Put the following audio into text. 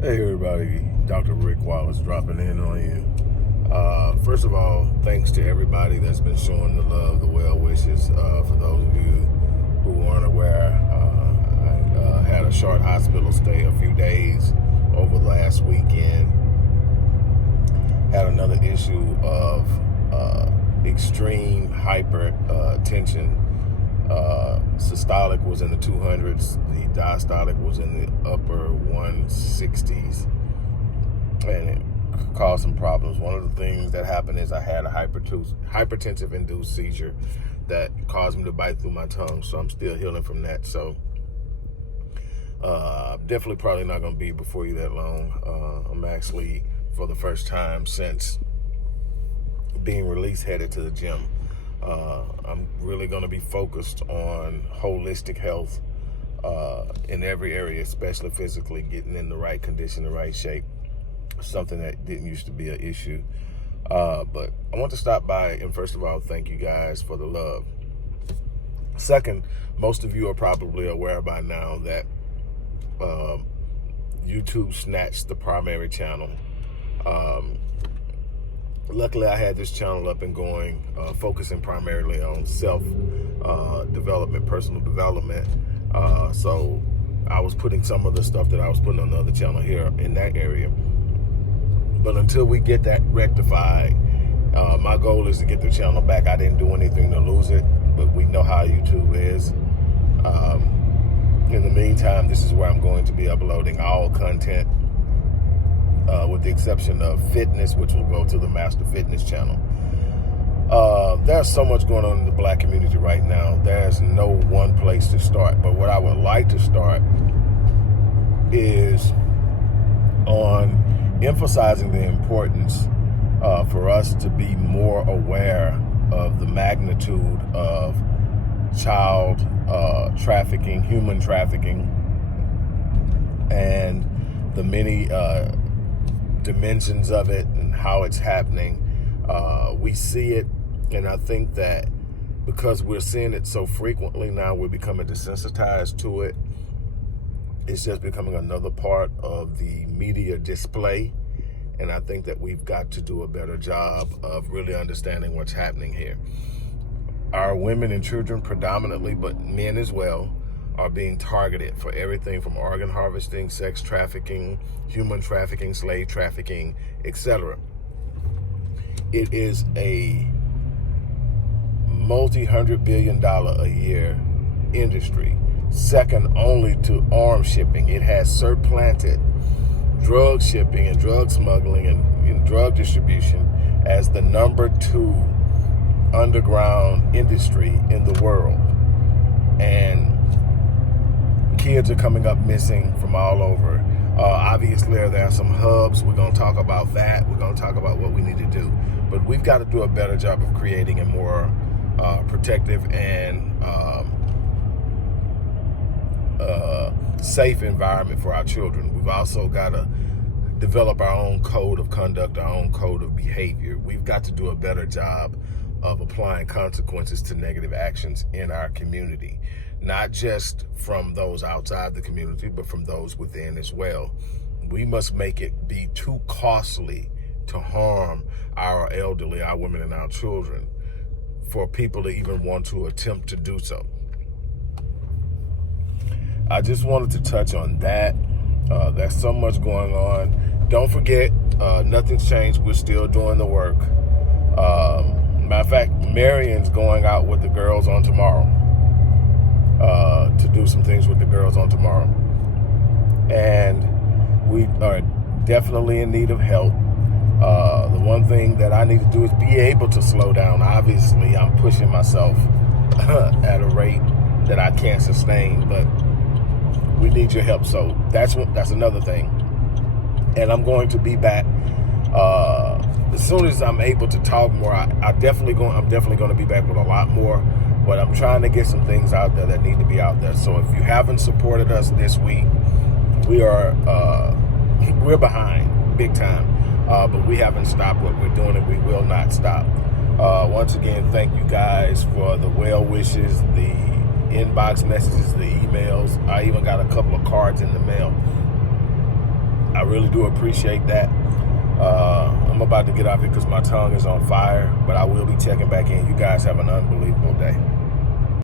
Hey everybody, Dr. Rick Wallace dropping in on you. First of all, thanks to everybody that's been showing the love, the well wishes. For those of you who weren't aware, I had a short hospital stay, a few days over last weekend. Had another issue of extreme hypertension. Systolic was in the 200s, the diastolic was in the upper 160s, and it caused some problems. One of the things that happened is I had a hypertensive induced seizure that caused me to bite through my tongue, so I'm still healing from that. So definitely probably not going to be before you that long. I'm actually, for the first time since being released, headed to the gym. I'm really going to be focused on holistic health in every area, especially physically, getting in the right condition, the right shape, something that didn't used to be an issue. But I want to stop by and first of all, thank you guys for the love. Second, most of you are probably aware by now that YouTube snatched the primary channel. Luckily, I had this channel up and going, focusing primarily on self-development, personal development. So I was putting some of the stuff that I was putting on the other channel here in that area. But until we get that rectified, my goal is to get the channel back. I didn't do anything to lose it, but we know how YouTube is. In the meantime, this is where I'm going to be uploading all content, with the exception of fitness, which will go to the Master Fitness channel. There's so much going on in the Black community right now. There's no one place to start. But what I would like to start is on emphasizing the importance for us to be more aware of the magnitude of child trafficking, human trafficking, and the many dimensions of it and how it's happening. We see it, and I think that because we're seeing it so frequently now, we're becoming desensitized to it. It's just becoming another part of the media display, and I think that we've got to do a better job of really understanding what's happening here. Our women and children predominantly, but men as well, are being targeted for everything from organ harvesting, sex trafficking, human trafficking, slave trafficking, etc. It is a multi-$100 billion a year industry, second only to arms shipping. It has supplanted drug shipping and drug smuggling and drug distribution as the number 2 underground industry in the world. And kids are coming up missing from all over. Obviously, there are some hubs. We're going to talk about that. We're going to talk about what we need to do. But we've got to do a better job of creating a more protective and safe environment for our children. We've also got to develop our own code of conduct, our own code of behavior. We've got to do a better job of applying consequences to negative actions in our community, not just from those outside the community, but from those within as well. We must make it be too costly to harm our elderly, our women, and our children for people to even want to attempt to do so. I just wanted to touch on that. There's so much going on. Don't forget, nothing's changed. We're still doing the work. Matter of fact, Marion's going out with the girls on tomorrow to do some things with the girls on tomorrow. And we are definitely in need of help. The one thing that I need to do is be able to slow down. Obviously, I'm pushing myself at a rate that I can't sustain, but we need your help. So that's another thing. And I'm going to be back as soon as I'm able to talk more. I'm definitely going to be back with a lot more. But I'm trying to get some things out there that need to be out there. So if you haven't supported us this week, we're behind big time. But we haven't stopped what we're doing, and we will not stop. Once again, thank you guys for the well wishes, the inbox messages, the emails. I even got a couple of cards in the mail. I really do appreciate that. I'm about to get off here because my tongue is on fire, but I will be checking back in. You guys have an unbelievable day.